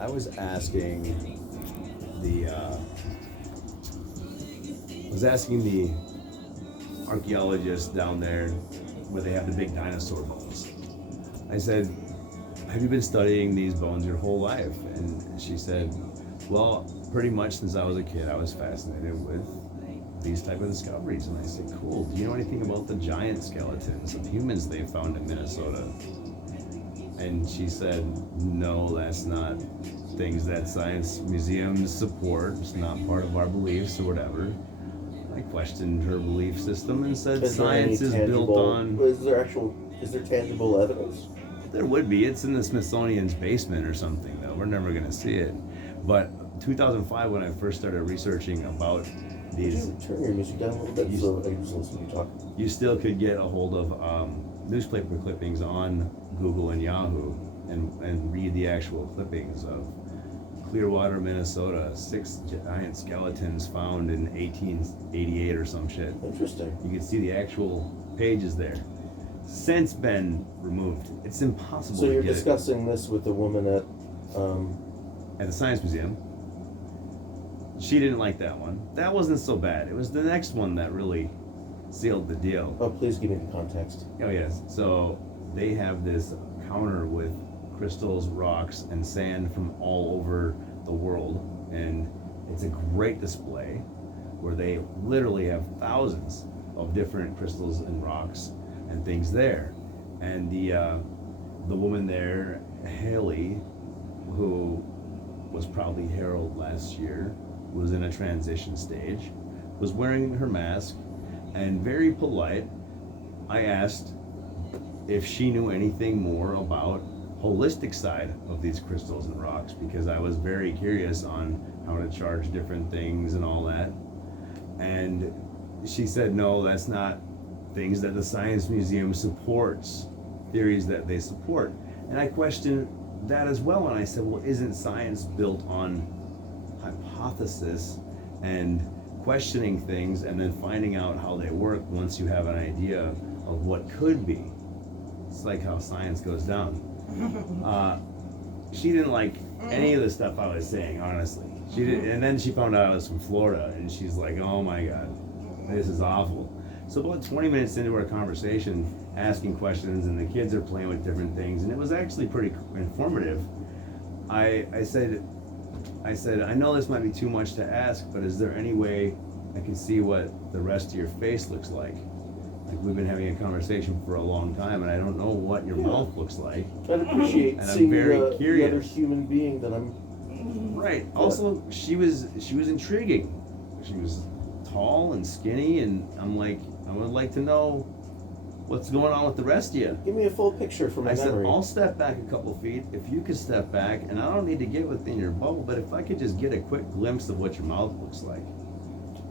I was asking the archaeologists down there where they have the big dinosaur bones. I said, have you been studying these bones your whole life? And she said, well, pretty much since I was a kid, I was fascinated with these type of discoveries. And I said, cool, do you know anything about the giant skeletons of humans they found in Minnesota? And she said, no, that's not things that science museums support. It's not part of our beliefs or whatever. I questioned her belief system and said science is built on... Is there tangible evidence? There would be. It's in the Smithsonian's basement or something, though. We're never going to see it. But 2005, when I first started researching about these... Could you turn your music down a little bit so I can just listen to you talk? You still could get a hold of newspaper clippings on Google and Yahoo and read the actual clippings of Clearwater, Minnesota, 6 giant skeletons found in 1888 or some shit. Interesting. You can see the actual pages there. Since been removed. It's impossible to get it. So you're discussing this with the woman at the Science Museum. She didn't like that one. That wasn't so bad. It was the next one that really sealed the deal. Oh, please give me the context. Oh, yes. So they have this counter with crystals, rocks, and sand from all over the world. And it's a great display where they literally have thousands of different crystals and rocks and things there. And the woman there, Haley, who was probably Harold last year, was in a transition stage, was wearing her mask, and very polite, I asked if she knew anything more about holistic side of these crystals and rocks, because I was very curious on how to charge different things and all that. And she said, no, that's not things that the Science Museum supports, theories that they support. And I questioned that as well, and I said, well, isn't science built on hypothesis and questioning things and then finding out how they work once you have an idea of what could be? It's like how science goes down. She didn't like any of the stuff I was saying, honestly. She didn't, and then she found out I was from Florida, and she's like, oh my God, this is awful. So about 20 minutes into our conversation, asking questions, and the kids are playing with different things, and it was actually pretty informative. I said, I know this might be too much to ask, but is there any way I can see what the rest of your face looks like? Like, we've been having a conversation for a long time, and I don't know what your mouth looks like. I'd appreciate and seeing I'm very the curious. other human being that I'm... Right. Also, she was intriguing. She was tall and skinny, and I'm like, I would like to know what's going on with the rest of you. Give me a full picture from my I said, memory. I'll step back a couple feet. If you could step back, and I don't need to get within your bubble, but if I could just get a quick glimpse of what your mouth looks like,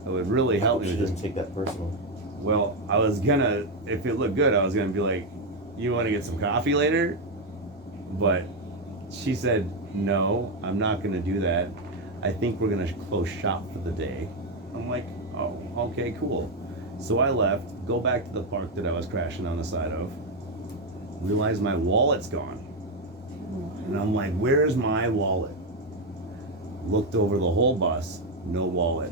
it would really help me. She doesn't take that personal. Well, I was gonna, if it looked good, I was gonna be like, you want to get some coffee later? But she said, no, I'm not gonna do that. I think we're gonna close shop for the day. I'm like, oh, okay, cool. So I left, go back to the park that I was crashing on the side of, realize my wallet's gone. And I'm like, where's my wallet? Looked over the whole bus, no wallet.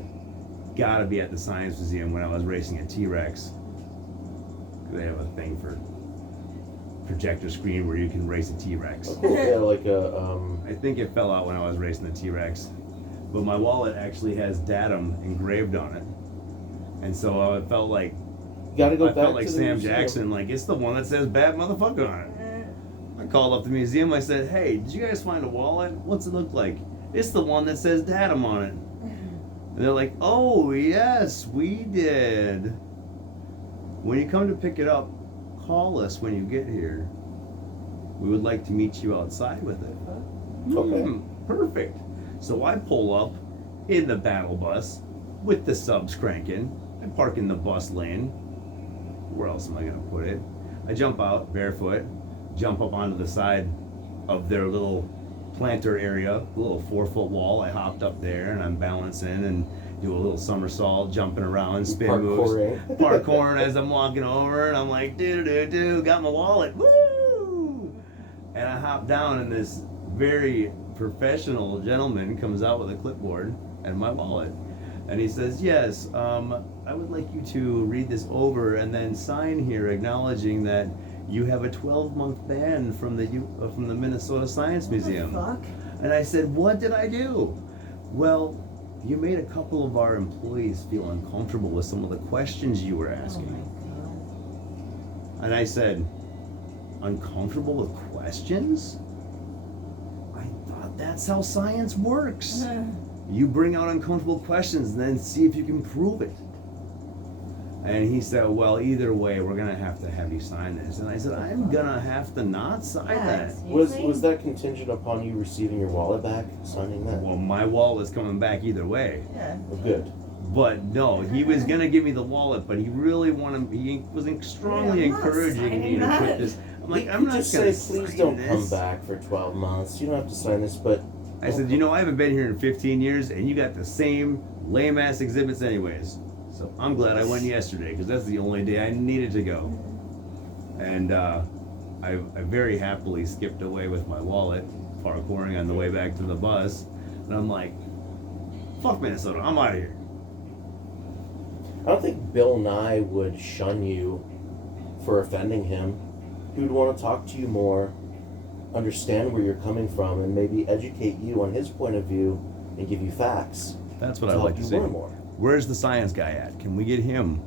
Gotta be at the Science Museum when I was racing a T-Rex. They have a thing for projector screen where you can race a T-Rex. Oh, cool. Yeah, like a... I think it fell out when I was racing the T-Rex. But my wallet actually has datum engraved on it. And so I felt like Gotta go I back felt like to the Sam museum. Jackson, like, it's the one that says bad motherfucker on it. I called up the museum, I said, hey, did you guys find a wallet? What's it look like? It's the one that says datum on it. And they're like, oh, yes, we did. When you come to pick it up, call us when you get here. We would like to meet you outside with it. Okay. Perfect. So I pull up in the battle bus with the subs cranking. I park in the bus lane. Where else am I going to put it? I jump out barefoot, jump up onto the side of their little planter area, a little 4-foot wall. I hopped up there and I'm balancing and do a little somersault, jumping around, spin moves, parkouring as I'm walking over, and I'm like, got my wallet, woo! And I hop down, and this very professional gentleman comes out with a clipboard and my wallet. And he says, yes, I would like you to read this over and then sign here acknowledging that you have a 12-month ban from the Minnesota Science Museum. What the fuck? And I said, what did I do? Well, you made a couple of our employees feel uncomfortable with some of the questions you were Oh asking. my And I said, uncomfortable with questions? I thought that's how science works. god. You bring out uncomfortable questions and then see if you can prove it. And he said, well, either way, we're going to have you sign this. And I said, I'm going to have to not sign that. Was that contingent upon you receiving your wallet back, signing that? Well, my wallet's coming back either way. Yeah. Well, good. But no, he was going to give me the wallet, but he really he was strongly Yeah, I'm not encouraging me signing to put that. this. I'm like, You I'm could not just going say, to please sign don't this. come back for 12 months. You don't have to sign this, but I said, you know, I haven't been here in 15 years, and you got the same lame-ass exhibits anyways. So I'm glad I went yesterday, because that's the only day I needed to go. And I very happily skipped away with my wallet, parkouring on the way back to the bus. And I'm like, fuck Minnesota, I'm out of here. I don't think Bill Nye would shun you for offending him. He would want to talk to you more, understand where you're coming from, and maybe educate you on his point of view and give you facts That's what to I'd help like to you see. learn more. Where's the science guy at? Can we get him?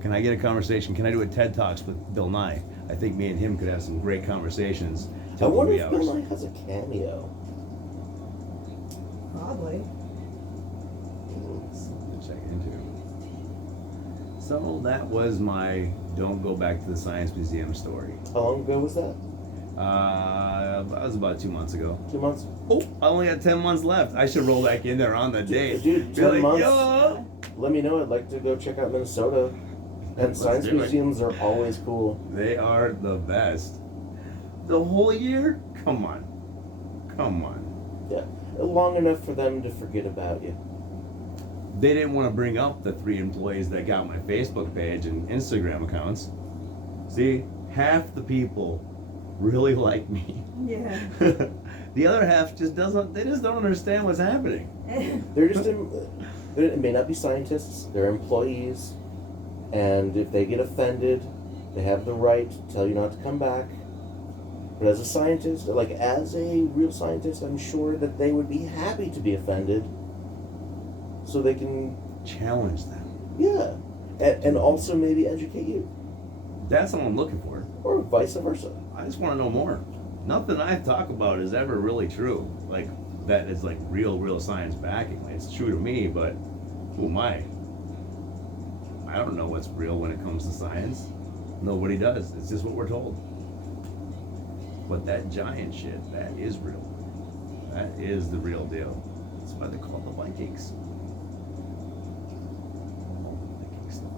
Can I get a conversation? Can I do a TED Talks with Bill Nye? I think me and him could have some great conversations I till wonder 3 if hours. Bill Nye has a cameo. Probably. Something to check into. So that was my don't go back to the Science Museum story. How long ago was that? That was about 2 months ago. 2 months? Oh, I only got 10 months left. I should roll back in there on the date. Dude, Be 10 like, months. "Yo!" Let me know. I'd like to go check out Minnesota. And Let's science do it. museums are always cool. They are the best. The whole year? Come on. Come on. Yeah. Long enough for them to forget about you. They didn't want to bring up the 3 employees that got my Facebook page and Instagram accounts. See, half the people really like me. Yeah. The other half just doesn't. They just don't understand what's happening. They're just, it may not be scientists, they're employees. And if they get offended, they have the right to tell you not to come back. But as a scientist, like as a real scientist, I'm sure that they would be happy to be offended. So they can, Challenge them. yeah. And also maybe educate you. That's what I'm looking for. Or vice versa. I just want to know more. Nothing I talk about is ever really true. Like, that is like real science backing. Like, it's true to me, but who am I? I don't know what's real when it comes to science. Nobody does. It's just what we're told. But that giant shit, that is real. That is the real deal. That's why they call it the Vikings. Viking stuff.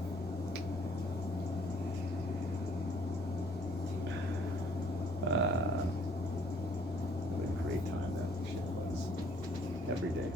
What a great time that shit was. Every day.